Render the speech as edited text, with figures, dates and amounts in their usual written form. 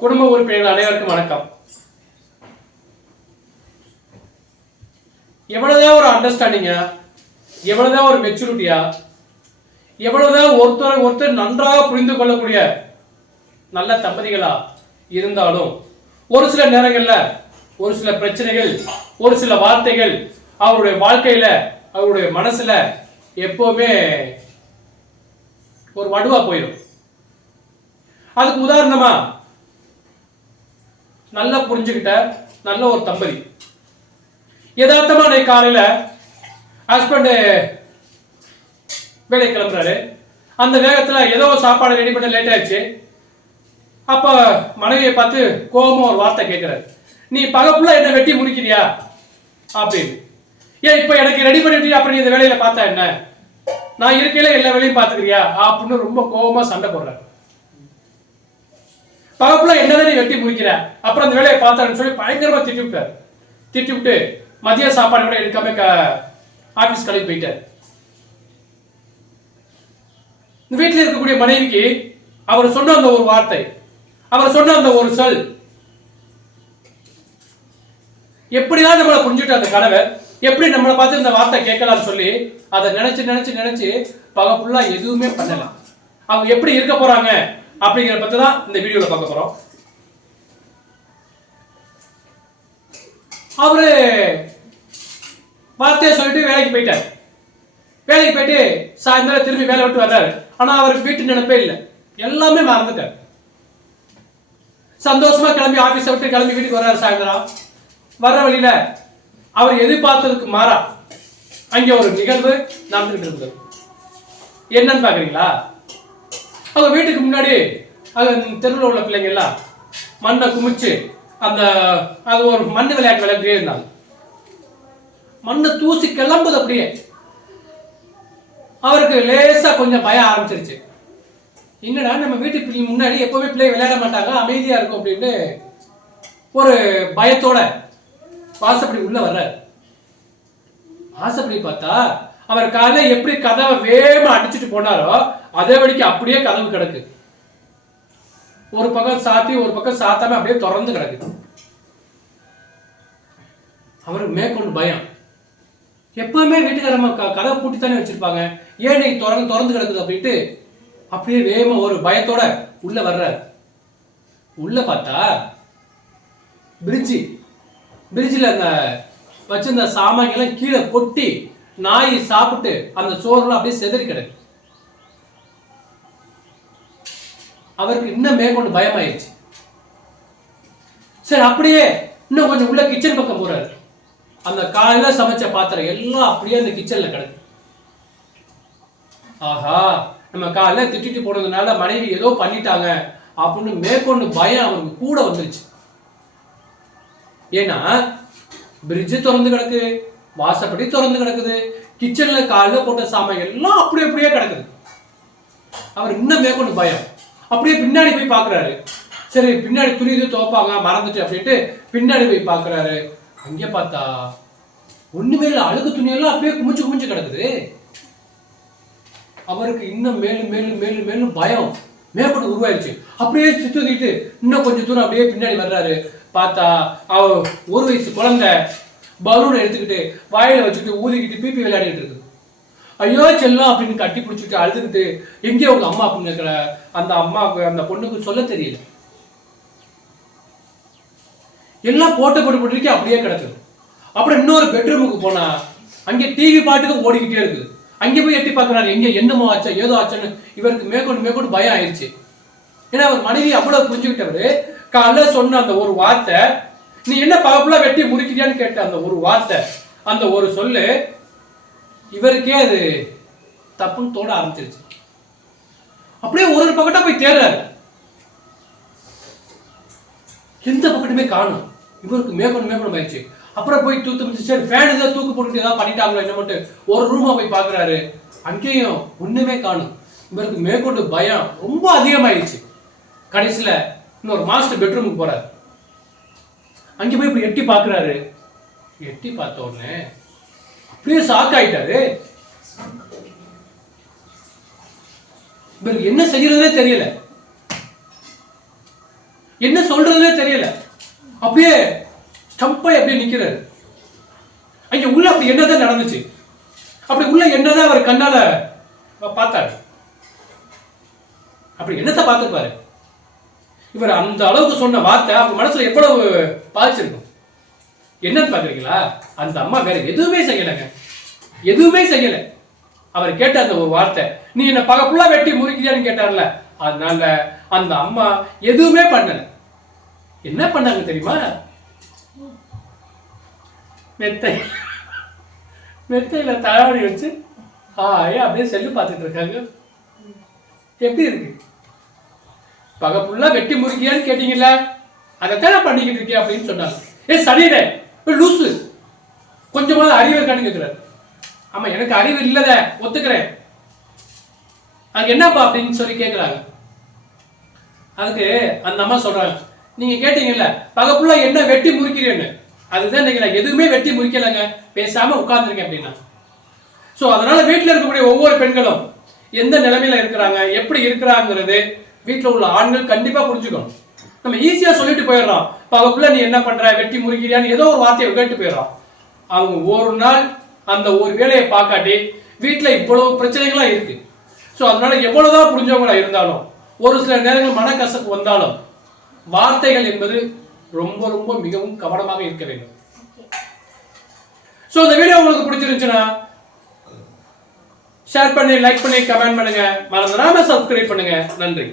குடும்ப உறுப்பினர்கள் அனைவருக்கும் வணக்கம். எவ்வளவுதான் ஒரு அண்டர்ஸ்டாண்டிங்கா, எவ்வளவுதான் ஒரு மெச்சூரிட்டியா, எவ்வளவுதான் ஒருத்தர் நன்றாக புரிந்து கொள்ளக்கூடிய நல்ல தம்பதிகளா இருந்தாலும் ஒரு சில நேரங்கள்ல ஒரு சில பிரச்சனைகள், ஒரு சில வார்த்தைகள் அவருடைய வாழ்க்கையில, அவருடைய மனசுல எப்பவுமே ஒரு வடுவா போயிடும். அதுக்கு உதாரணமா நல்லா புரிஞ்சுக்கிட்ட நல்ல ஒரு தம்பதி யதார்த்தமா இன்னைக்கு காலையில ஹஸ்பண்ட் வேலை கிளம்புறாரு. அந்த வேகத்துல ஏதோ சாப்பாடு ரெடி பண்ண லேட் ஆயிடுச்சு. அப்ப மனைவியை பார்த்து கோபமா ஒரு வார்த்தை கேட்கிறாரு, நீ பகப்புல என்ன வெட்டி முடிக்கிறியா அப்படின்னு. ஏன் இப்ப எனக்கு ரெடி பண்ணிட்டு அப்புறம் நீ இந்த வேலையில பார்த்தா என்ன, நான் இருக்கையில எல்லா வேலையும் பாத்துக்கிறியா அப்படின்னு ரொம்ப கோபமா சண்டை போடுறாரு. பகப்புல என்னதான் நீ வெட்டி முடிக்கிற, அப்புறம் அந்த வேலையை பார்த்தான்னு சொல்லி பயங்கரமா திட்டி விட்டார். திட்டி விட்டு மதிய சாப்பாடு கூட எடுக்காம ஆபீஸ் கிளம்பி போயிட்டார். இந்த வீட்டில் இருக்கக்கூடிய மனைவிக்கு அவர் சொன்ன அந்த ஒரு வார்த்தை, அவர் சொன்ன அந்த ஒரு சொல், எப்படியாவது நம்மளை புரிஞ்சுட்டு அந்த கணவர் எப்படி நம்மளை பார்த்து இந்த வார்த்தை கேட்கலாம்னு சொல்லி அதை நினைச்சு நினைச்சு நினைச்சு பகப்புல்லா எதுவுமே பண்ணலாம். அவங்க எப்படி இருக்க போறாங்க அப்படிங்கிற பத்தி தான் இந்த வீடியோல பார்க்க போறோம். அவரு வார்த்தையை சொல்லிட்டு வேலைக்கு போயிட்டார். வேலைக்கு போயிட்டு சாயந்தரம் திரும்பி வேலை விட்டு வர்றாரு. ஆனா அவருக்கு வீட்டு நினைப்பே இல்லை, எல்லாமே மறந்துட்டார். சந்தோஷமா கிளம்பி ஆபீஸை விட்டு கிளம்பி வீட்டுக்கு வர்றாரு. சாயந்தரம் வர்ற வழியில அவர் எதிர்பார்த்ததுக்கு மாறா அங்கே ஒரு நிகழ்வு நடந்துகிட்டு இருந்தது. என்னன்னு பாக்குறீங்களா? அவங்க வீட்டுக்கு முன்னாடி தெருவில் உள்ள பிள்ளைங்க எல்லாம் மண்ணை குமிச்சு அந்த அது ஒரு மண்ணு விளையாட்டு விளையாட்டே இருந்தாங்க. மண்ணை தூசி கிளம்புது. அப்படியே அவருக்கு லேசா கொஞ்சம் பயம் ஆரம்பிச்சிருச்சு. என்னடா நம்ம வீட்டுக்கு முன்னாடி எப்பவுமே பிள்ளை விளையாட மாட்டாங்க, அமைதியா இருக்கும் அப்படின்னு ஒரு பயத்தோட வாசப்படி உள்ள வர்றாரு. வாசப்படி பார்த்தா அவர் காலையில எப்படி கதவை வேகமா அடிச்சுட்டு போனாரோ அதே வழிக்கு அப்படியே கதவு கிடக்கு. ஒரு பக்கம் சாத்தி ஒரு பக்கம் சாத்தாம அப்படியே திறந்து கிடக்கு. அவருக்கு மேற்கொண்டு பயம். எப்பவுமே வீட்டுக்காரமா கதவை பூட்டி தானே வச்சிருப்பாங்க, ஏன் நீ திறந்து கிடக்குது அப்படின்ட்டு அப்படியே வேகமா ஒரு பயத்தோட உள்ள வர்றாரு. உள்ள பார்த்தா பிரிட்ஜில் அந்த வச்சிருந்த சாமான்கள் கீழே கொட்டி நாய் சாப்பிட்டு அந்த சோறுலாம் அப்படியே செதறி கிடக்கு. அவருக்கு இன்னும் மேற்கொண்டு பயமாயிருச்சு. சரி, அப்படியே இன்னும் கொஞ்சம் உள்ள கிச்சன் பக்கம் போறாரு. அந்த காலையில சமைச்ச பாத்திரம் எல்லாம் அப்படியே அந்த கிச்சன்ல கிடக்கு. ஆஹா, நம்ம காலையில திட்டிட்டு போனதுனால மனைவி ஏதோ பண்ணிட்டாங்க அப்படின்னு மேற்கொண்டு பயம் அவருக்கு கூட வந்துருச்சு. ஏன்னா பிரிட்ஜ் திறந்து கிடக்கு, வாசப்படி திறந்து கிடக்குது, கிச்சன்ல காலையில போட்ட சாமான் எல்லாம் அப்படியே கிடக்குது. அவர் இன்னும் மேற்கொண்டு பயம். அப்படியே பின்னாடி போய் பாக்குறாரு. சரி, பின்னாடி துணி துவைப்பாங்க மறந்துட்டு அப்படின்ட்டு பின்னாடி போய் பாக்குறாரு. அங்கே பார்த்தா ஒண்ணுமே இல்லை, அழுகு துணியெல்லாம் அப்படியே குமிச்சு கிடக்குது. அவருக்கு இன்னும் மேலும் மேலும் மேலும் மேலும் பயம் மேற்கொண்டு உருவாயிருச்சு. அப்படியே சுத்திட்டு இன்னும் கொஞ்சம் தூரம் அப்படியே பின்னாடி வர்றாரு. பார்த்தா அவ ஒரு வயசு குழந்தை பலூனை எடுத்துக்கிட்டு வாயில வச்சுக்கிட்டு ஊதிக்கிட்டு பிபி விளையாடிட்டு இருக்குது. ஐயோ செல்லம் அப்படின்னு கட்டி பிடிச்சிட்டு அழுதுகிட்டு எங்கே உங்க அம்மா அப்படின்னு இருக்கிற அந்த அம்மாவுக்கு அந்த பொண்ணுக்கு சொல்ல தெரியல. எல்லாம் போட்டு அப்படியே கிடக்குது. அப்புறம் இன்னொரு பெட்ரூமுக்கு போனா அங்கே டிவி பாட்டுக்கு ஓடிக்கிட்டே இருக்குது. அங்கே போய் எட்டி பார்க்குறாரு, எங்க என்னமோ ஆச்சா ஏதோ ஆச்சான்னு இவருக்கு மேற்கொண்டு பயம் ஆயிடுச்சு. ஏன்னா அவர் மனைவி அவ்வளவு புரிஞ்சுக்கிட்டவரு காலைல சொன்ன அந்த ஒரு வார்த்தை, நீ என்ன பகப்புல வெட்டி முடிக்கிறியான்னு கேட்ட அந்த ஒரு வார்த்தை, அந்த ஒரு சொல்லு இவருக்கே அது தப்புன்னு தோட ஆரம்பிச்சிருச்சு. அப்படியே ஒரு பக்கத்தா போய் தேடுறாரு, எந்த பக்கத்துமே காணும். இவருக்கு மேற்கொண்டு ஆயிடுச்சு. அப்புறம் போய் சரி ஃபேன் ஏதாவது தூக்கு போட்டு ஏதாவது பண்ணிட்டாங்களோ என்ன மட்டும் ஒரு ரூமா போய் பாக்குறாரு. அங்கேயும் ஒண்ணுமே காணும். இவருக்கு மேற்கொண்டு பயம் ரொம்ப அதிகமாயிடுச்சு. கடைசியில இன்னொரு மாஸ்டர் பெட்ரூமுக்கு போறாரு. அங்க போய் இப்ப எட்டி பாக்குறாரு. எட்டி பார்த்த உடனே அப்படியே ஷாக் ஆயிட்டாரு. இவருக்கு என்ன செய்யறதே தெரியல. என்ன சொல்றதுனே தெரியல. அப்படியே ஸ்டம்பாய் அப்படியே நிக்கிறாரு. அங்க உள்ள அப்படி என்னதான் நடந்துச்சு, அப்படி உள்ள என்னதான் அவர் கண்ணால பார்த்தாரு. அப்படி என்னத்தை பார்த்துருப்பாரு இவர்? அந்த அளவுக்கு சொன்ன வார்த்தை அவர் மனசுல எவ்வளவு பாதிச்சிருக்கும் என்னன்னு பாக்குறீங்களா? அந்த அம்மா வேற எதுவுமே செய்யலைங்க, எதுவுமே செய்யல. அவர் கேட்ட அந்த ஒரு வார்த்தை, நீ என்ன பகப்புள்ளா வெட்டி முறிக்கிறியான்னு கேட்டார்ல, அதனால அந்த அம்மா எதுவுமே பண்ணல. என்ன பண்ணாங்க தெரியுமா? மெத்தையில தயாரி வச்சு அப்படியே செல்லு பார்த்துட்டு இருக்காங்க. எப்படி இருக்கு? பகப்புள்ளா வெட்டி முறிக்கியான்னு கேட்டீங்கல்ல, அதைத்தானே பண்ணிக்கிட்டு இருக்கியா அப்படின்னு சொன்னாங்க. சனிடே லூசு, கொஞ்சமாவது அறிவு இருக்கான்னு கேட்கிறாரு. ஆமா, எனக்கு அறிவு இல்லத ஒத்துக்கிறேன், அது என்னப்பா அப்படின்னு சொல்லி கேட்கிறாங்க. அதுக்கு அந்த அம்மா சொல்றாங்க, நீங்க கேட்டீங்கல்ல பகப்புள்ள என்ன வெட்டி முறிக்கிறேன்னு, அதுதான் நீங்க எதுவுமே வெட்டி முறிக்கலங்க, பேசாம உட்கார்ந்துருக்கேன் அப்படின்னா. சோ அதனால வீட்டுல இருக்கக்கூடிய ஒவ்வொரு பெண்களும் எந்த நிலைமையில இருக்கிறாங்க, எப்படி இருக்கிறாங்கிறது வீட்டுல உள்ள ஆண்கள் கண்டிப்பா புரிஞ்சுக்கணும். நம்ம ஈஸியா சொல்லிட்டு போயிடுறோம், பகப்புள்ள நீ என்ன பண்ற வெட்டி முறிக்கிறியான்னு ஏதோ ஒரு வார்த்தையை கேட்டு போயிடுறோம். அவங்க ஒரு நாள் அந்த ஒரு வேலையை பார்க்காட்டி வீட்டுல இவ்வளவு பிரச்சனைகளா இருக்கு. சோ அதனால எவ்வளவுதான் புரிஞ்சவங்களா இருந்தாலும் ஒரு சில நேரங்கள் மனக்கசப்பு வந்தாலும் வார்த்தைகள் என்பது ரொம்ப ரொம்ப மிகவும் கவனமாக இருக்க வேண்டும். சோ இந்த வீடியோ உங்களுக்கு பிடிச்சிருந்துச்சுன்னா ஷேர் பண்ணி, லைக் பண்ணி, கமெண்ட் பண்ணுங்க, மறந்துடாம சப்ஸ்கிரைப் பண்ணுங்க. நன்றி.